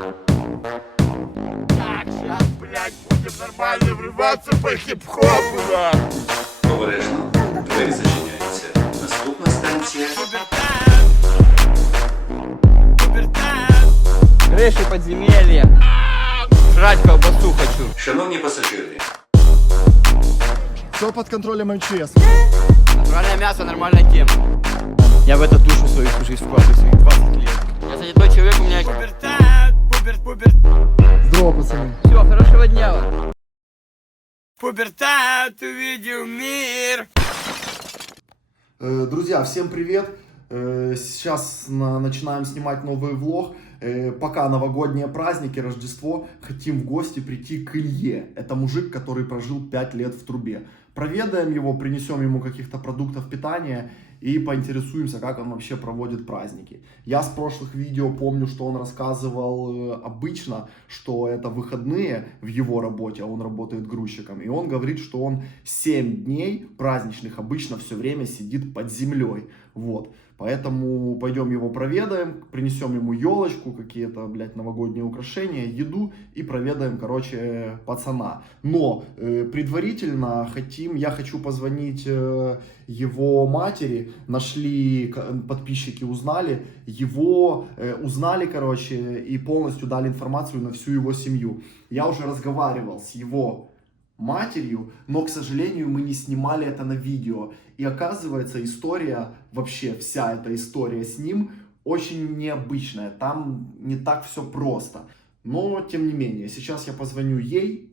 Так, сейчас, блядь, будем нормально вриваться по хіп-хопу, да. Обережно, двері зачиняються. Наступна станція. Крыши подземелья. Жрать колбасу хочу. Шановні пасажири, Все под контролем МЧС. Натуральное мясо, нормальная тема. Я в эту душу свою жизнь вкладываю своих 20 лет. Я занятой человек, у меня... Здорово, пацаны. Все, хорошего дня вам. Пубертат увидел мир. Друзья, всем привет. Сейчас начинаем снимать новый влог. Пока новогодние праздники, Рождество, хотим в гости прийти к Илье. Это мужик, который прожил 5 лет в Трубе. Проведаем его, принесем ему каких-то продуктов питания и поинтересуемся, как он вообще проводит праздники. Я с прошлых видео помню, что он рассказывал обычно, что это выходные в его работе, а он работает грузчиком. И он говорит, что он 7 дней праздничных обычно все время сидит под землей. Вот. Поэтому пойдем его проведаем, принесем ему елочку, какие-то, блядь, новогодние украшения, еду и проведаем, короче, пацана. Но предварительно я хочу позвонить его матери, нашли, подписчики узнали, узнали, короче, и полностью дали информацию на всю его семью. Я уже разговаривал с его матерью, но, к сожалению, мы не снимали это на видео. И оказывается, история, вообще вся эта история с ним очень необычная. Там не так все просто. Но, тем не менее, сейчас я позвоню ей,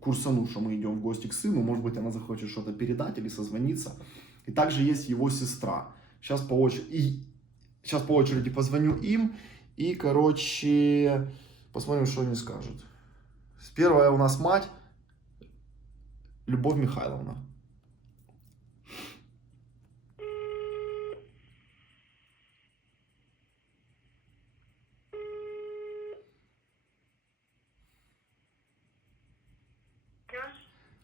курсану, что мы идем в гости к сыну. Может быть, она захочет что-то передать или созвониться. И также есть его сестра. Сейчас по очереди позвоню им. И, короче, посмотрим, что они скажут. Первая у нас мать, Любовь Михайловна.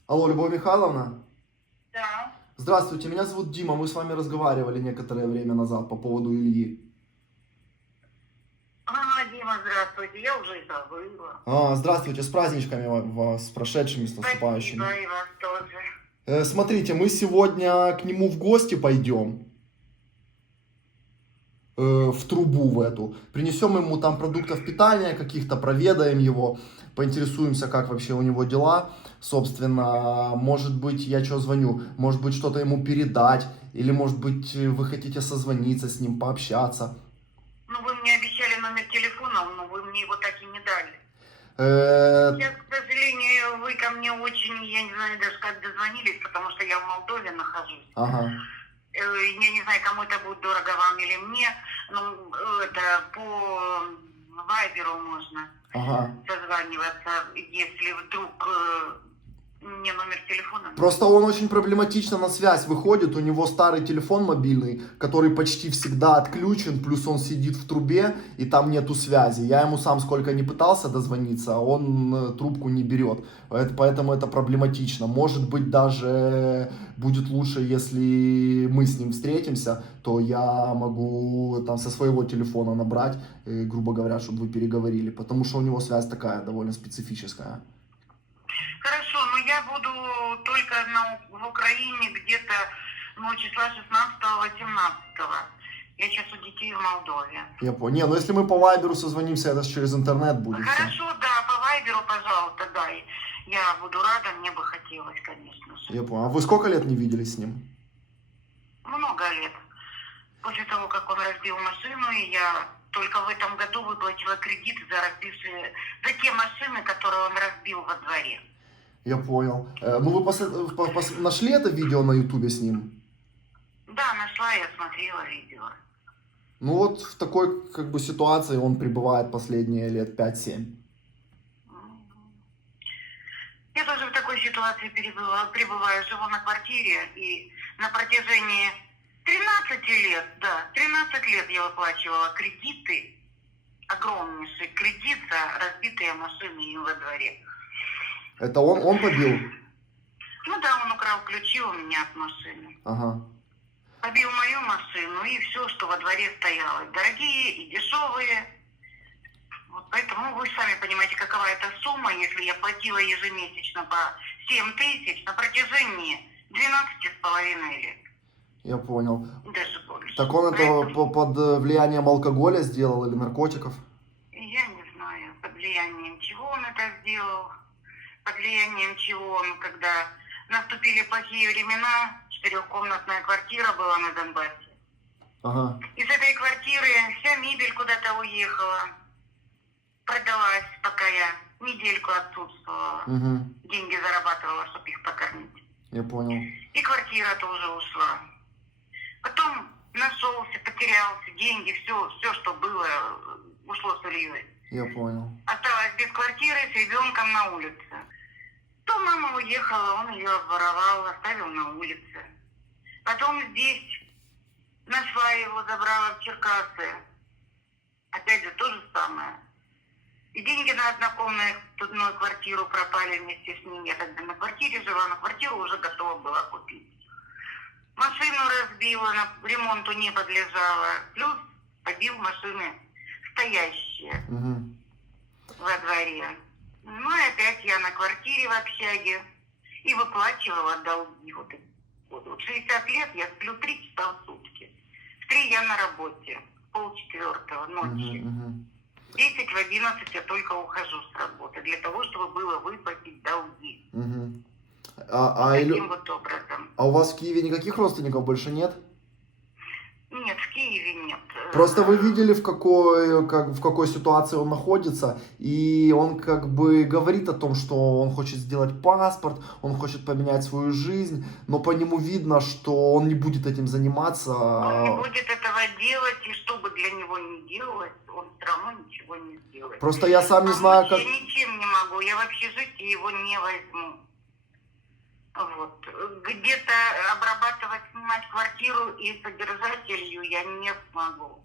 Алло, Любовь Михайловна? Да. Здравствуйте, меня зовут Дима, мы с вами разговаривали некоторое время назад по поводу Ильи. Дима, здравствуйте, я уже и забыла. Здравствуйте, с праздничками вас, с прошедшими, с наступающими. Спасибо, и вас тоже. Смотрите, мы сегодня к нему в гости пойдем. В трубу в эту. Принесем ему там продуктов питания каких-то, проведаем его, поинтересуемся, как вообще у него дела. Собственно, может быть, я что звоню, может быть, что-то ему передать, или может быть, вы хотите созвониться с ним, пообщаться. Ну, вы мне обещали номер телефона, но вы мне его так и не дали. Сейчас, к сожалению, вы ко мне очень, я не знаю даже как дозвонились, потому что я в Молдове нахожусь. Ага. Я не знаю, кому это будет дорого, вам или мне, но это по вайберу можно созваниваться, если вдруг мне номер телефона. Просто он очень проблематично на связь выходит, у него старый телефон мобильный, который почти всегда отключен, плюс он сидит в трубе, и там нету связи. Я ему сам сколько не пытался дозвониться, он трубку не берет, поэтому это проблематично. Может быть, даже будет лучше, если мы с ним встретимся, то я могу там со своего телефона набрать, грубо говоря, чтобы вы переговорили, потому что у него связь такая довольно специфическая. Хорошо, но я буду только в Украине где-то числа 16-18. Я сейчас у детей в Молдове. Я понял. Не, ну если мы по вайберу созвонимся, это же через интернет будет. Хорошо, да, по вайберу, пожалуйста, да. Я буду рада, мне бы хотелось, конечно же. Я понял. А вы сколько лет не виделись с ним? Много лет. После того, как он разбил машину, и я только в этом году выплатила кредит за те машины, которые он разбил во дворе. Я понял. Ну вы нашли это видео на ютубе с ним? Да, нашла, я смотрела видео. Ну вот в такой ситуации он пребывает последние лет 5-7. Я тоже в такой ситуации пребываю, живу на квартире, и на протяжении 13 лет, да, 13 лет я выплачивала кредиты, огромнейший кредит за разбитые машины во дворе. Это он побил? Ну да, он украл ключи у меня от машины. Ага. Побил мою машину и все, что во дворе стояло. Дорогие и дешевые. Поэтому вы сами понимаете, какова эта сумма, если я платила ежемесячно по 7 тысяч на протяжении 12,5 лет. Я понял. Даже больше. Так он это под влиянием алкоголя сделал или наркотиков? Я не знаю, под влиянием чего он это сделал, под влиянием чего он, когда наступили плохие времена, 4-комнатная квартира была на Донбассе. Ага. Из этой квартиры вся мебель куда-то уехала, продалась, пока я недельку отсутствовала. Угу. Деньги зарабатывала, чтобы их покормить. Я понял. И квартира тоже ушла. Потом нашелся, потерялся, деньги, все, что было, ушло с Ильей. Я понял. Осталась без квартиры с ребенком на улице. То мама уехала, он ее обворовал, оставил на улице. Потом здесь нашла его, забрала в Черкассы. Опять же, то же самое. И деньги на однокомнатную квартиру пропали вместе с ним. Я тогда на квартире жила, на квартиру уже готова была купить. Машину разбила, ремонту не подлежала. Плюс побил машины стоящие во дворе. Ну и опять я на квартире в общаге и выплачивала долги. Вот 60 лет я сплю 3 часа в сутки. В 3 я на работе, 3:30 ночи. 10 в 11 я только ухожу с работы, для того, чтобы было выплатить долги. Таким вот образом. А у вас в Киеве никаких родственников больше нет? Нет, в Киеве нет. Просто вы видели, в какой ситуации он находится, и он как бы говорит о том, что он хочет сделать паспорт, он хочет поменять свою жизнь, но по нему видно, что он не будет этим заниматься. Он не будет этого делать, и что бы для него ни делалось, он все равно ничего не сделает. Просто я сам не знаю, как... Я ничем не могу, я в общежитие его не возьму. Вот. Где-то обрабатывать, снимать квартиру и содержателью я не смогу.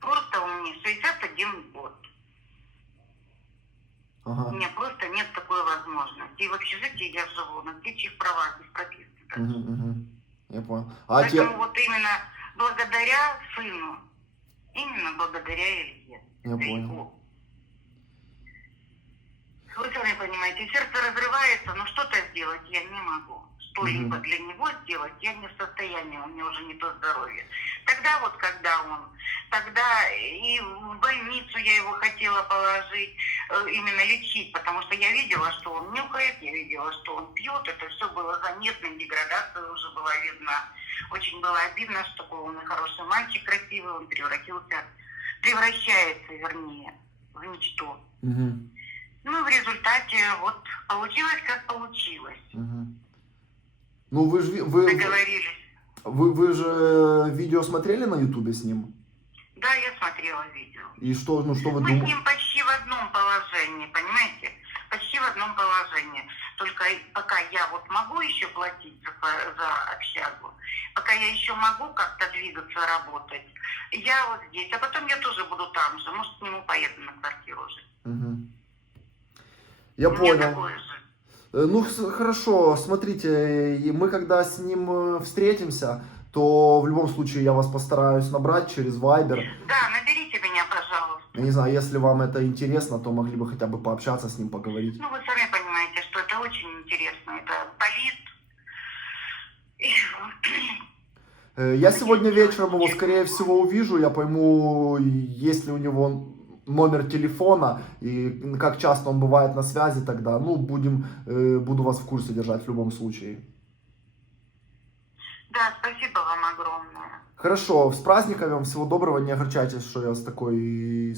Просто у меня 61 год. У меня просто нет такой возможности. И в общежитии я живу на птичьих правах, без прописки. Я понял. Поэтому вот именно благодаря сыну, именно благодаря Илье. Я понял. Вы сами понимаете, сердце разрывается, но что-то сделать я не могу. Что-либо для него сделать я не в состоянии, у меня уже не то здоровье. Тогда вот, тогда и в больницу я его хотела положить, именно лечить, потому что я видела, что он нюхает, я видела, что он пьет, это все было заметно, деградация уже была видна. Очень было обидно, что такой он хороший мальчик, красивый, он превращается, вернее, в ничто. Ну, в результате вот получилось, как получилось. Ну, Договорились. Вы же видео смотрели на Ютубе с ним? Да, я смотрела видео. И что вы Мы думаете? с ним почти в одном положении, понимаете? Почти в одном положении. Только пока я вот могу еще платить за общагу, пока я еще могу как-то двигаться, работать, я вот здесь. А потом я тоже буду там же. Может, к нему поеду на квартиру жить. Я понял. Ну, хорошо, смотрите, мы когда с ним встретимся, то в любом случае я вас постараюсь набрать через Viber. Да, наберите меня, пожалуйста. Я не знаю, если вам это интересно, то могли бы хотя бы пообщаться с ним, поговорить. Ну, вы сами понимаете, что это очень интересно. Это болит. Я сегодня вечером его, скорее всего, увижу, я пойму, есть ли у него номер телефона и как часто он бывает на связи тогда. Ну, буду вас в курсе держать в любом случае. Да, спасибо вам огромное. Хорошо, с праздниками вам, всего доброго, не огорчайтесь, что я с такой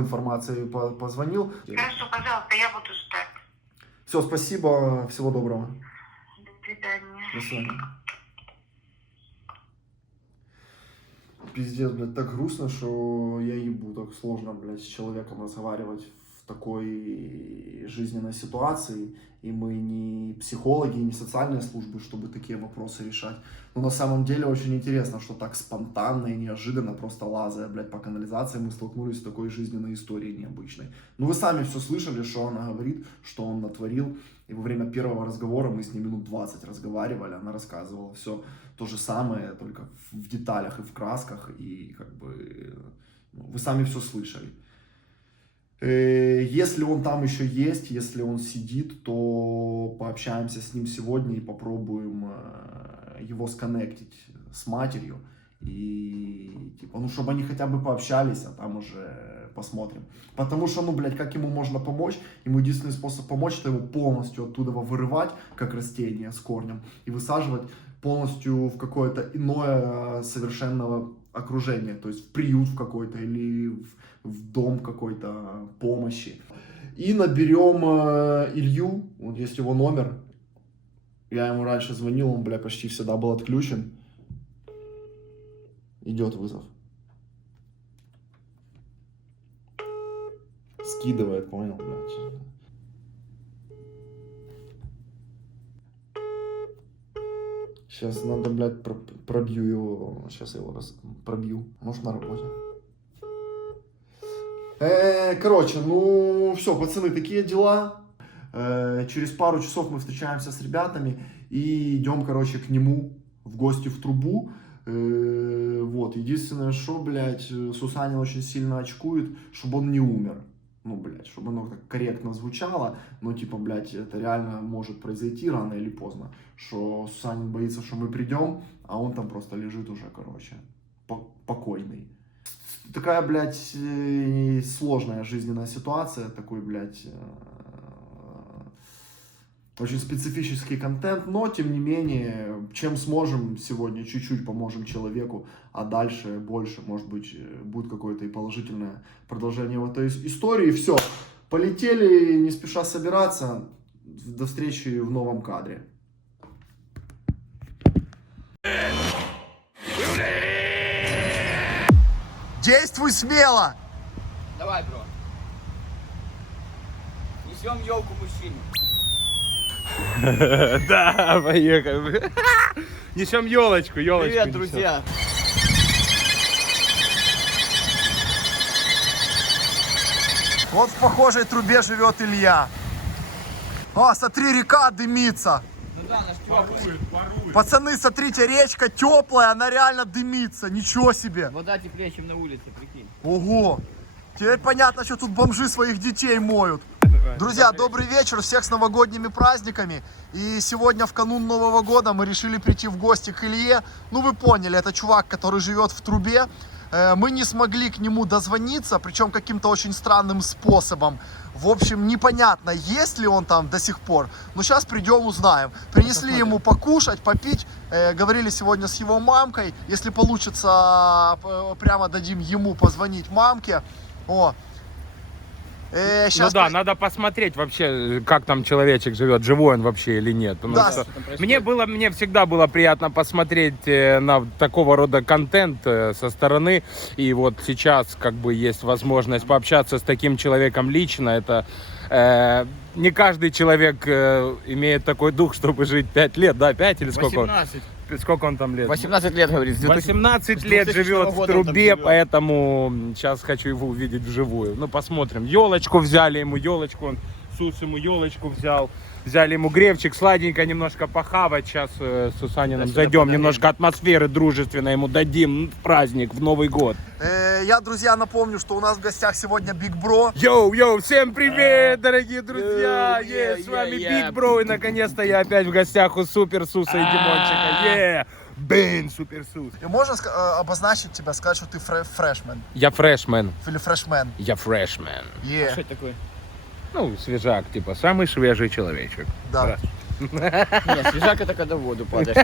информацией позвонил. Хорошо, пожалуйста, я буду ждать. Все, спасибо, всего доброго. До свидания. До свидания. Пиздец, блядь, так грустно, что я ебу, так сложно, блядь, с человеком разговаривать в такой жизненной ситуации. И мы не психологи, не социальные службы, чтобы такие вопросы решать. Но на самом деле очень интересно, что так спонтанно и неожиданно, просто лазая, блядь, по канализации, мы столкнулись с такой жизненной историей необычной. Ну вы сами все слышали, что она говорит, что он натворил. И во время первого разговора мы с ней минут 20 разговаривали, она рассказывала все то же самое, только в деталях и в красках, и как бы Вы сами все слышали. Если он там еще есть, если он сидит, то пообщаемся с ним сегодня и попробуем его сконнектить с матерью. И типа, ну, чтобы они хотя бы пообщались, а там уже посмотрим. Потому что, ну, блядь, как ему можно помочь? Ему единственный способ помочь, это его полностью оттуда вырывать, как растение с корнем, и высаживать полностью в какое-то иное совершенного окружение, то есть в приют в какой-то или в дом какой-то помощи. И наберем Илью, вот есть его номер. Я ему раньше звонил, он, бля, почти всегда был отключен. Идет вызов. Скидывает, понял, блядь. Сейчас надо, блядь, пробью его. Сейчас я его пробью. Может, на работе. Короче, ну все, пацаны, такие дела. Через пару часов мы встречаемся с ребятами и идем, короче, к нему в гости в Трубу. Вот, единственное, что, блядь, Сусанин очень сильно очкует, чтобы он не умер. Ну, блядь, чтобы оно так корректно звучало, но, типа, блядь, это реально может произойти рано или поздно, что Сусанин боится, что мы придем, а он там просто лежит уже, короче, покойный. Такая, блядь, сложная жизненная ситуация, такой, блядь, очень специфический контент, но, тем не менее, чем сможем сегодня, чуть-чуть поможем человеку, а дальше больше, может быть, будет какое-то и положительное продолжение в этой истории. Все, полетели, не спеша собираться, до встречи в новом кадре. Действуй смело! Давай, бро. Несем елку мужчине. Да, поехали. Несем елочку. Привет, друзья. Вот в похожей трубе живет Илья. О, смотри, река дымится. Ну да, наш чувак. Пацаны, смотрите, речка теплая, она реально дымится. Ничего себе. Вода теплее, чем на улице, прикинь. Ого. Теперь понятно, что тут бомжи своих детей моют. Друзья, добрый вечер, всех с новогодними праздниками. И сегодня в канун Нового года мы решили прийти в гости к Илье. Ну вы поняли, это чувак, который живет в Трубе. Мы не смогли к нему дозвониться, причем каким-то очень странным способом. В общем, непонятно, есть ли он там до сих пор. Но сейчас придем, узнаем. Принесли ему покушать, попить. Говорили сегодня с его мамкой. Если получится, прямо дадим ему позвонить мамке. О. Ну да, надо посмотреть вообще, как там человечек живет, живой он вообще или нет. Да. Мне всегда было приятно посмотреть на такого рода контент со стороны. И вот сейчас как бы есть возможность пообщаться с таким человеком лично. Это не каждый человек имеет такой дух, чтобы жить 5 лет, да, 5 или сколько? 18. Сколько он там лет? 18 лет, говорит. 18 лет живет в Трубе, поэтому сейчас хочу его увидеть вживую. Ну, посмотрим. Елочку взяли ему, он Сус ему елочку взял. Взяли ему гребчик, сладенько немножко похавать. Сейчас с Сусанином зайдем, немножко атмосферы дружественной ему дадим в праздник, в Новый год. Я, друзья, напомню, что у нас в гостях сегодня Биг Бро. Йоу, всем привет, дорогие друзья! С вами Биг Бро, и наконец-то я опять в гостях у Супер Суса и Димончика. Бен, Супер Сус. И можно обозначить тебя, сказать, что ты фрешмен? Я фрешмен. Или фрешмен? Я фрешмен. Что это такое? Ну, свежак, типа, самый свежий человечек. Да. Нет, свежак это когда в воду падаешь.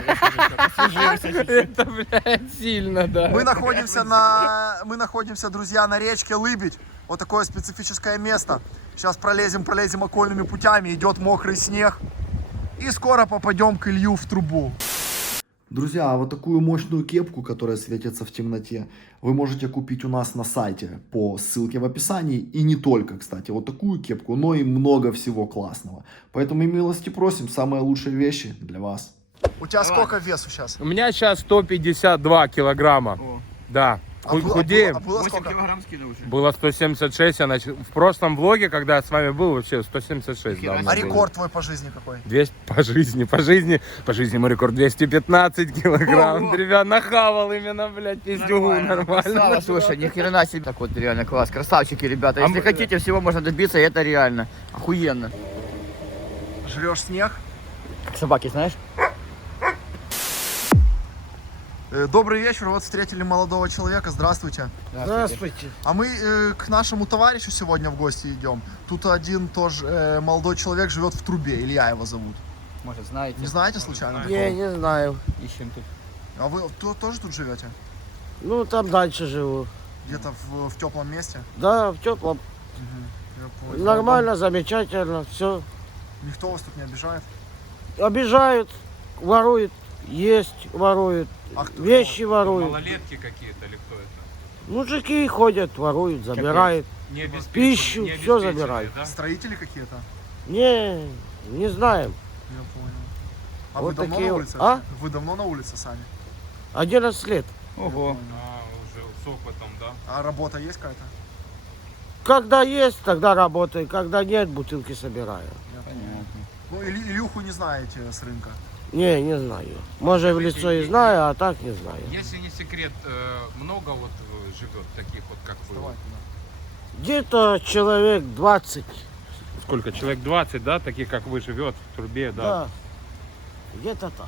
Это, блядь, сильно, да. Мы находимся, друзья, на речке Лыбедь. Вот такое специфическое место. Сейчас пролезем окольными путями, идет мокрый снег. И скоро попадем к Илью в Трубу. Друзья, а вот такую мощную кепку, которая светится в темноте, вы можете купить у нас на сайте по ссылке в описании. И не только, кстати, вот такую кепку, но и много всего классного. Поэтому и милости просим, самые лучшие вещи для вас. У тебя сколько весу сейчас? У меня сейчас 152 килограмма. О. Да. Худеем. А было 8 сколько? килограмм скинул уже. Было 176, в прошлом влоге, когда я с вами был, вообще 176 Нихера давно А себе. было. рекорд твой по жизни какой? 200 по жизни мой рекорд 215 килограмм. Ого. Ребят, нахавал именно, блядь, пиздюгу, нормально. Красава, слушай, ни хрена себе. Так вот, реально класс. Красавчики, ребята. Если хотите, всего можно добиться, и это реально охуенно. Жрешь снег? Собаки, знаешь? Добрый вечер, вот встретили молодого человека, здравствуйте. Здравствуйте. А мы к нашему товарищу сегодня в гости идем. Тут один тоже молодой человек живет в Трубе, Илья его зовут. Может, знаете? Не знаете случайно? Не, не знаю. Ищем тут. А вы тоже тут живете? Ну, там дальше живу. Где-то в теплом месте? Да, в теплом. Я понял. Нормально, замечательно, все. Никто вас тут не обижает? Обижают, воруют, есть воруют, А кто? вещи воруют. Малолетки какие-то или кто это? Мужики ходят, воруют, забирают. Пищу, все забирают. Строители какие-то? Не знаем. Я понял. А Вот вы давно такие на вот. улице? А? Вы давно на улице сами? 11 лет. Ого. Уже с опытом, да? А работа есть какая-то? Когда есть, тогда работаю. Когда нет, бутылки собираю. Понятно. Ну, Илюху не знаете с рынка? Не знаю. Может, в лицо и знаю, а так не знаю. Если не секрет, много вот живет таких вот, как вы? Давайте, да. Где-то человек 20. Сколько? Человек 20, да? Таких, как вы, живет в Трубе, да? Да. Где-то так.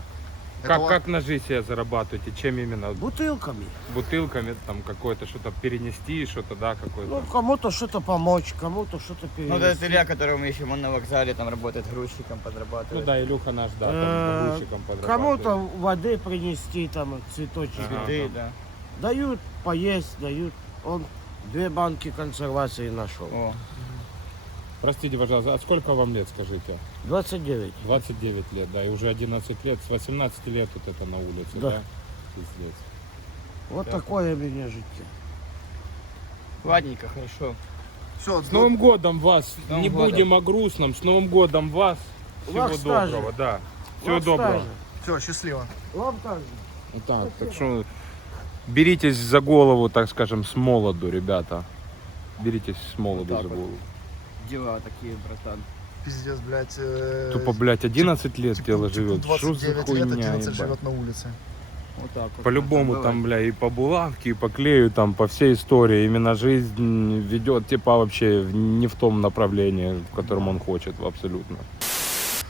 Это вот- Как на жизнь себе зарабатываете? Чем именно? Бутылками. Бутылками, там какое-то что-то перенести, что-то, да, какое-то? Ну, кому-то что-то помочь, кому-то что-то Ну, это перенести. Илья, которого мы ищем, он на вокзале, там работает грузчиком, подрабатывает. Ну да, Илюха наш, да, там Э, погрузчиком подрабатывает. Кому-то воды принести, там, цветочки. Ага. Ты, да. Дают поесть, дают. Он 2 банки консервации нашел. О. Простите, пожалуйста, а сколько вам лет, скажите? 29. 29 лет, да, и уже 11 лет, с 18 лет вот это на улице, Да. да? Пиздец. Вот такое у меня житье. Ладненько, хорошо. Все, С Новым годом вас! Новым Не годом. будем о грустном, с Новым годом вас! Всего Вас также. доброго, да. Всего Вам доброго. также. все, счастливо. Вам также. Вот так что беритесь за голову, так скажем, с молоду, ребята. Беритесь с молоду Вот так за вот. голову. Дела такие, братан. Пиздец, блядь. Тупо, блядь, 11 лет тело живет. Что за 29 лет, хуйня, 11 ебать? живет на улице. Вот так вот. По-любому бывает. там, бля, и по булавке, и по клею, там, по всей истории. Именно жизнь ведет, типа, вообще не в том направлении, в котором он хочет, абсолютно.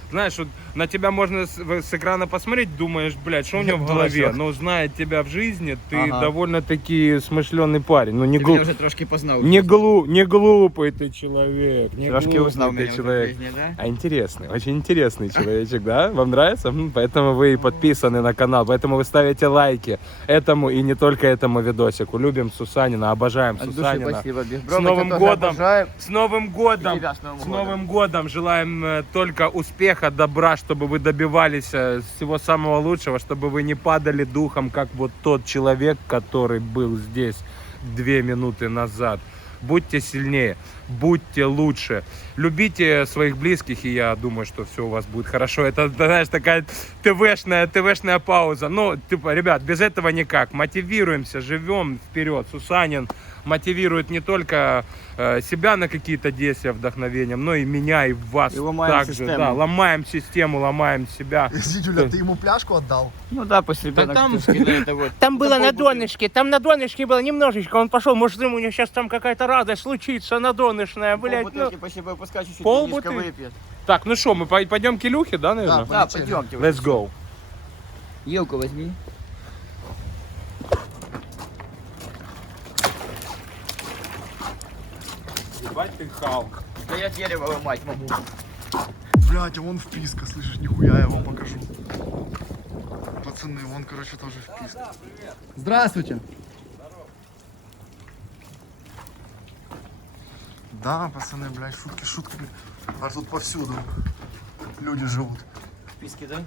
Знаешь, вот на тебя можно с экрана посмотреть, думаешь, блядь, что у него в голове. Но зная тебя в жизни, ты Ага. довольно-таки смышленый парень. Ну, не, Ты глуп... меня уже трошки познал. не глупый ты человек. Не Трошки глупый узнал ты меня уже в человек. жизни, да? А интересный, очень интересный человечек, да? Вам нравится? Поэтому вы и подписаны на канал, поэтому вы ставите лайки этому и не только этому видосику. Любим Сусанина, обожаем От души Сусанина. спасибо, С Бигбро, мы Новым тебя тоже годом! обожаем. С Новым годом! И тебя с Новым С годом. Новым годом! Желаем только успеха, добра, чтобы вы добивались всего самого лучшего, чтобы вы не падали духом, как вот тот человек, который был здесь 2 минуты назад. Будьте сильнее, будьте лучше, любите своих близких, и я думаю, что все у вас будет хорошо. Это, знаешь, такая ТВшная пауза. Ну, типа, ребят, без этого никак. Мотивируемся, живем вперед. Сусанин мотивирует не только себя на какие-то действия вдохновением, но и меня, и вас И ломаем также. систему. Да, ломаем систему, ломаем себя. Дидюля, ты ему пляшку отдал? Ну да, после Да ребенок там- трошки на это вот. Там было Это на полбутылки. донышке, было немножечко, он пошел, может, у него сейчас там какая-то радость случится на донышная, блядь, ну. Полбутылки почти выпускать, чуть-чуть Полбутылки? водичка выпьет. Так, ну что, мы пойдем к Илюхе, да, наверное? Да. Да, Полетели. пойдемте. Let's go. Елку возьми. Ебать ты Халк. Да я дерево ломать могу. Блядь, а вон вписка, слышишь, нихуя я вам покажу. Пацаны, вон, короче, тоже вписка. Здравствуйте. Да, пацаны, блядь, шутки шутками. А тут повсюду люди живут. Списки, да?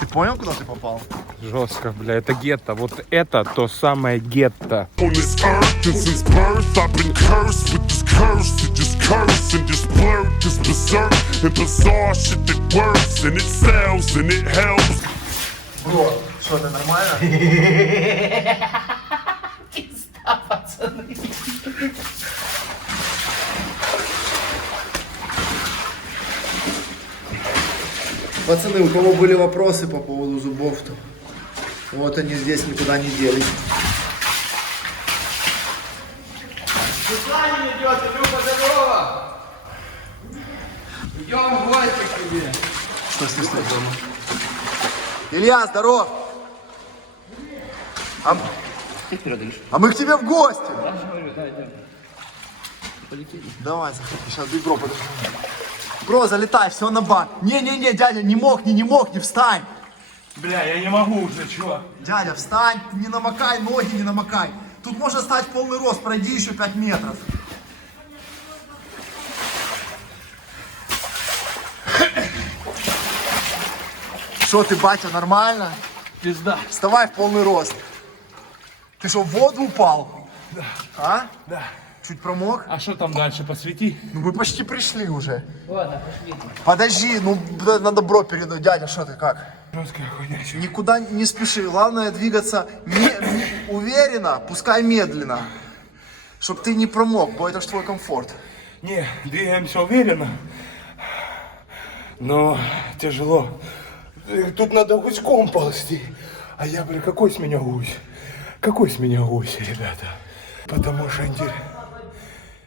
Ты понял, куда ты попал? Жестко, бля, это гетто. Вот это то самое гетто. On this earth, and since birth I've been cursed with this curse to just curse and just blurt this berserk and bizarre shit that works and it sells and it helps. Бро, что, ты нормально? Пацаны, у кого были вопросы по поводу зубов, то вот они здесь никуда не делись. Светлана идет, Илюха, здорово! Идем в гости к тебе. Стой. Илья, здоров! А мы к тебе в гости! Давай, заходи, сейчас бро, подожди. Бро, залетай, все на бар. Не, дядя, не мокни, встань. Бля, я не могу уже, чего? Дядя, встань, не намокай, ноги не намокай. Тут можно стать в полный рост, пройди еще 5 метров. Что ты, батя, нормально? Пизда. Вставай в полный рост. Ты что, в воду упал? Да. А? Да. Чуть промок? А что там дальше, посвети? Ну мы почти пришли уже. Ладно, пошли. Подожди, ну надо бро передать. Дядя, что ты, как? Жесткая хуйня. Чё? Никуда не спеши, главное двигаться уверенно, пускай медленно. Чтоб ты не промок, бо это ж твой комфорт. Не, двигаемся уверенно, но тяжело. Тут надо гуськом ползти. А я, бля, какой с меня гусь? Какой с меня гусь, ребята? Потому что интересно.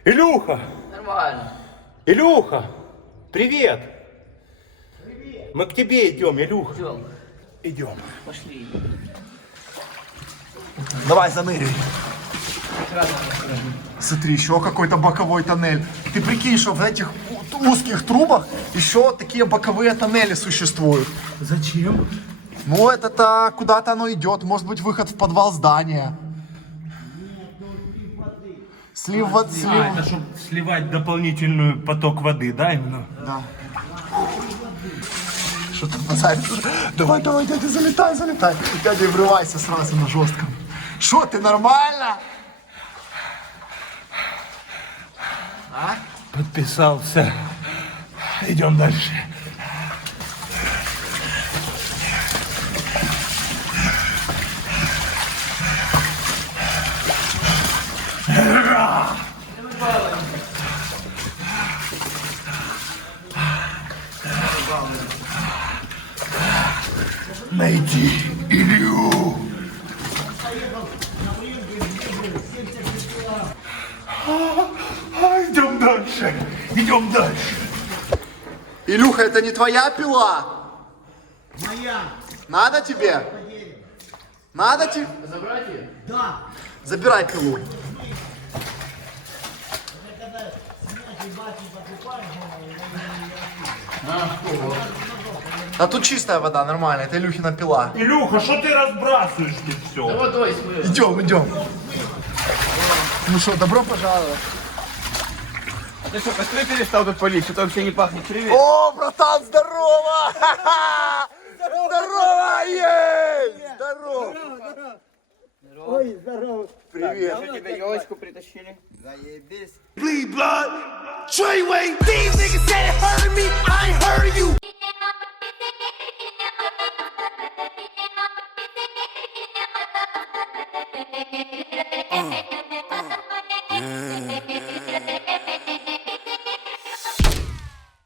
Илюха! Нормально. Илюха! Привет! Привет! Мы к тебе идем, Илюха. Идем. Идем. Пошли. Давай, заныривай. Смотри, еще какой-то боковой тоннель. Ты прикинь, что в этих узких трубах еще такие боковые тоннели существуют. Зачем? Ну, это-то куда-то оно идет. Может быть, выход в подвал здания. Слив воды. Это чтобы сливать дополнительный поток воды, да, именно? Да. Что там базаришь? Давай, дядя, залетай. Дядя, врывайся сразу на жестком. Что, ты нормально? А? Подписался. Идем дальше. Найти Илью. Идем дальше. Илюха, это не твоя пила? Моя. Надо тебе? Надо тебе? Забрать ее? Да. Забирай пилу. А тут чистая вода, нормально, это Илюхина пила. Илюха, что ты разбрасываешь тут все? Да водой смыл. Идем. Ну что, добро пожаловать. А ты что, костры перестал тут палить? Что-то вообще не пахнет. Привет. О, братан, здорово! Здорово, ей! Здорово! Ой, здорово. Привет. Что тебе елочку притащили? Заебись. Bleed blood. Treyway. These niggas said it hurted me. I ain't heard of you.